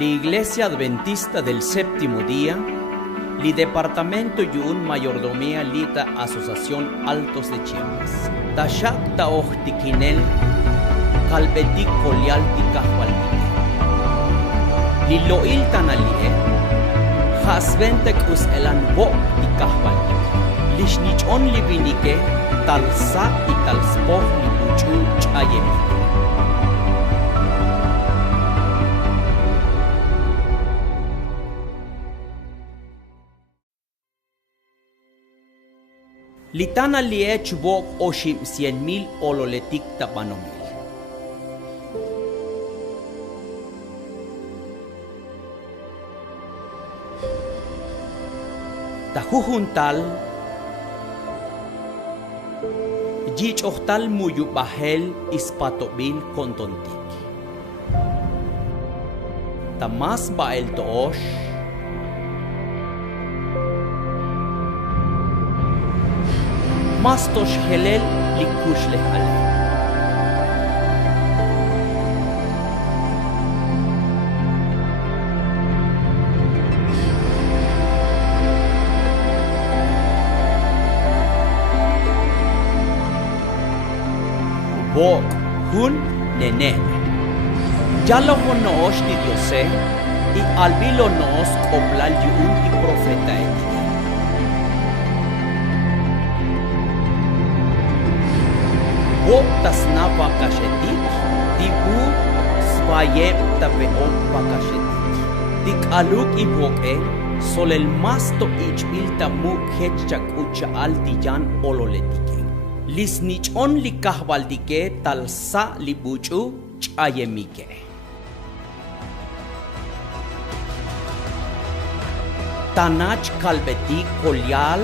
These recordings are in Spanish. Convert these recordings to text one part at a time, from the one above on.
La Iglesia Adventista del Séptimo Día, el Departamento y un Mayordomía Lita Asociación Altos de Chiapas. Tashak Taojtikinel, Calbetic Colialtica Jualmite. Liloil Tanalie, Hasventek us elan bo Ticahjualmite. Lishnichon Libinike, Talsa y Talspoch Lipuchu Chayemite. Litana lie chubok oshim 100,000 ololetik tapanomil. Tajujuntal jich ohtal muyu bahel ispatobil kontontik. Tamas bael toosh Mastosh helel likush lehale. Bok hun nene. Yalo honosh di Diose y albilo nos oblal yun y profeta eti. Tasna bakashetik, tibu svayem tapeon bakashetik. Tik aluk iboke, sol el masto ichbil tamuk hechak ucha altijan ololetike. Lisnichon likahbaldike talsa libuchu chayemike. Tanach kalbetik kolyal,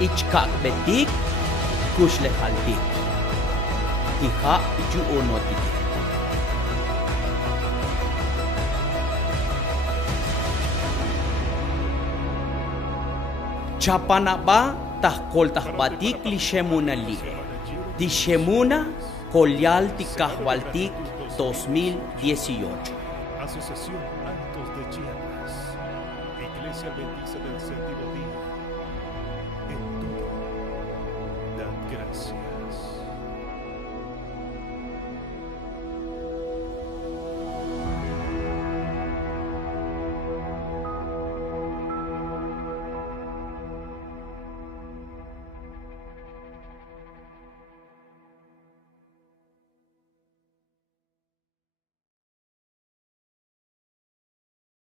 ichkakbetik, kushlehaltik. Iha ju onotike. Chapanaba tahkol tahbatik li shemuna li. Di shemuna kolyal tikahwaltik 2018. Asociación Altos de Chiapas. Iglesia Adventista del Séptimo Día. En todo, dad gracias.